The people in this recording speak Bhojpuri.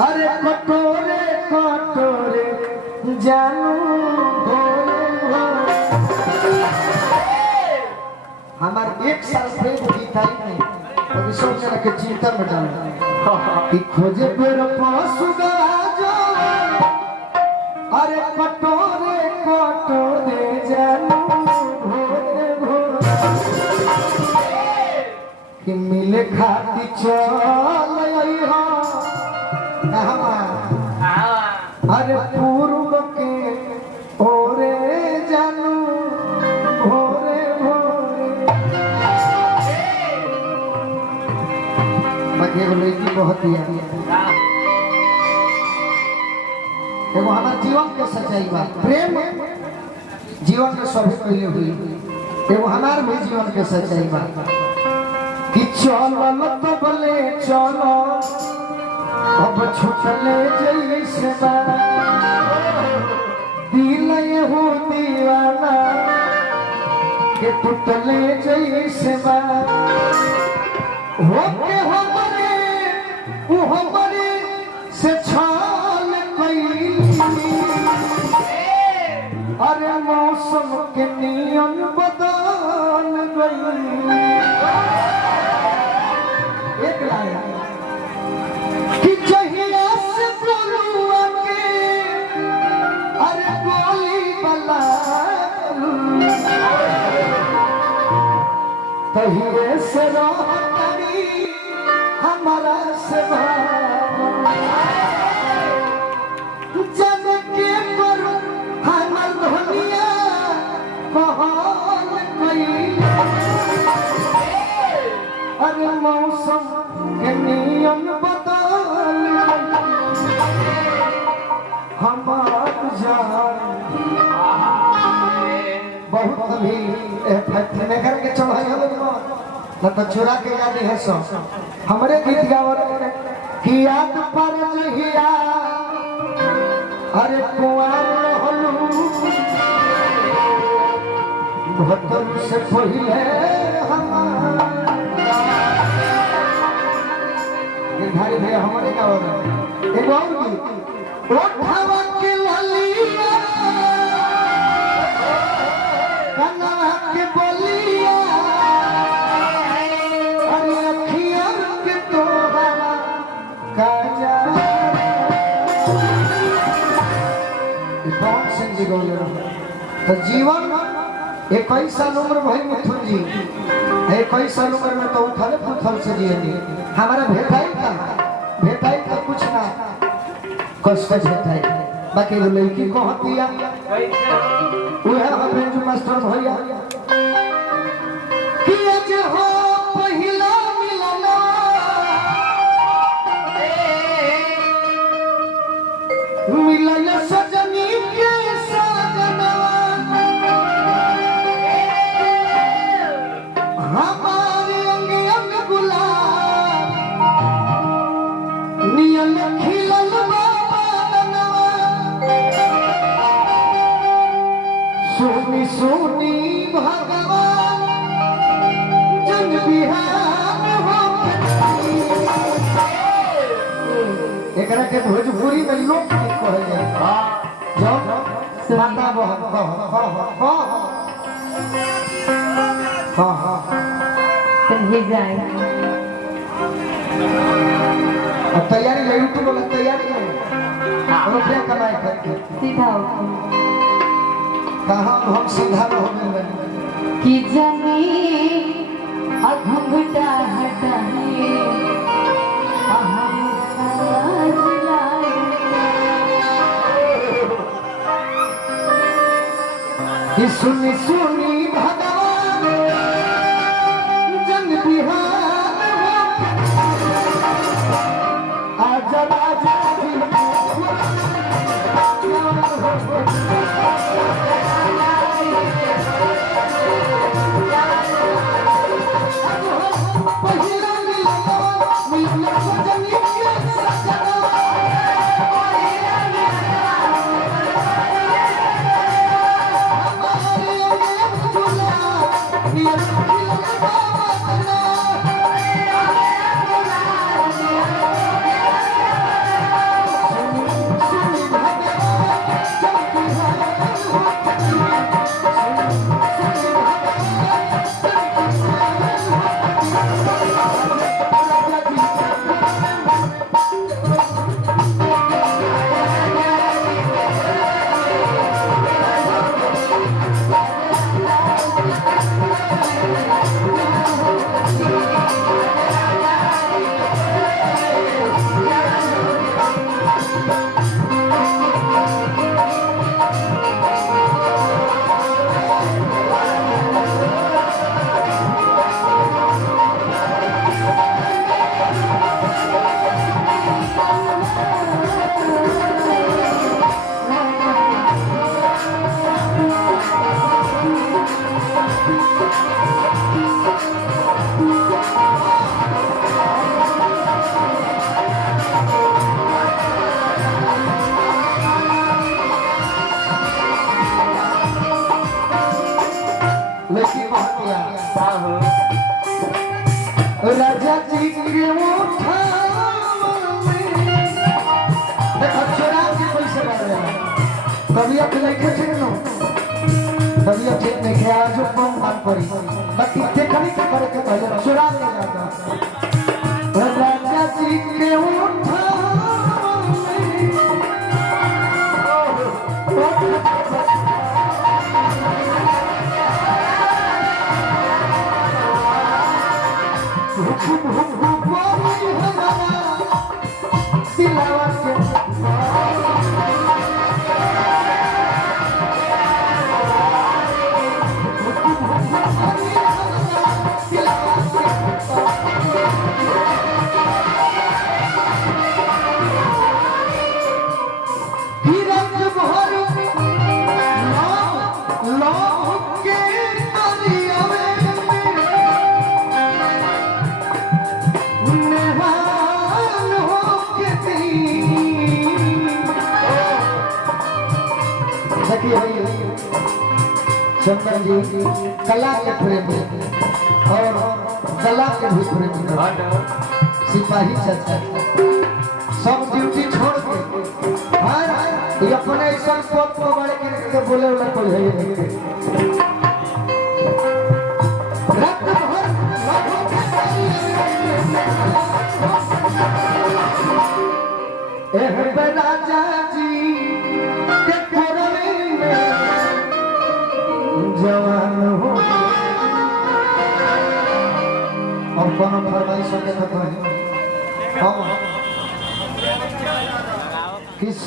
अरे कटोरे कटोरे जानू हमारे 1 साल से बीताई नहीं अभी सोच के चिंता में डाल कि खोजे पेड़ पासु जो अरे कटोरे कटोरे जानू भोरे भोरे कि मिले खाती चल अरे पूर्व के ओरे जानू भोरे भोरे एगो लड़की बहुत दिया एगो हमारे जीवन के सच्चाई बा प्रेम जीवन के सभी पहले हुई एगो हमारे भी जीवन के सच्चाई बा कि चल तो बोले चलो अब छुटले जैसे बा दिल हो दीवाना के टूटले जैसे बा होके हमरे से छाल कई अरे मौसम के नियम बदल गई एक लाया कि जहिया से बोलुआ के अरे गोली बला तहिए से रहतरी हमारा से जन के करू हमर धनिया कहल कई अरे मौसम के नियम बदल हमार जान बहुत अभी फैक्ट्री में करके चढ़ाई हो न तो चुरा के याद है सो हमरे गीत गावत कि याद पर लहिया अरे कुआर रहलू भतर से पहिले भाई भैया हमारे गावत एक और गीत ओठावा के ललिया कन्ना के बोलिया अरे अखिया के तोहरा काजा कौन सिंह जी बोले तो जीवन 21 साल उम्र भाई मिथुन जी 21 साल उम्र में तो उथल फुथल से जिए हमारा भेटाई का कुछ ना कष्ट भेटाई बाकी लड़की को हतिया वो है अपने जो मास्टर भैया कि आज हो पहिला मिलना मिलया सजनी के सजना हमारे अंग अंग गुलाब नियन खिलल सोनी सोनी भगवान जन बिहार हो एकरा के भोजपुरी में लोक गीत कहल जाए जो माता बहन कहीं जाए अब तैयारी है यूट्यूब वाला तैयारी है रुपया कमाए करके सीधा कहाँ हम सीधा हो गए कि जानी घुंघटा हटाए सुनी सुनी भगवान जन बिहार आजा आजा पहिला मिलना सजनी के सजना तबियत लेके चिन्ह तबियत ठीक नहीं है आज कौन बात पड़ी बाकी देखली के करे के पहले चुरा ले जाता राजा जी के उठा चंदन जी कला के प्रेमी और कला के भी प्रेमी सिपाही चाचा सब ड्यूटी छोड़ के ये अपने ऐसा पद को बड़े के बोले वाला कोई है नहीं रात भर राजा जी के कोरवे में जवान हो और कौन फरमाइश के तो कहे हम किस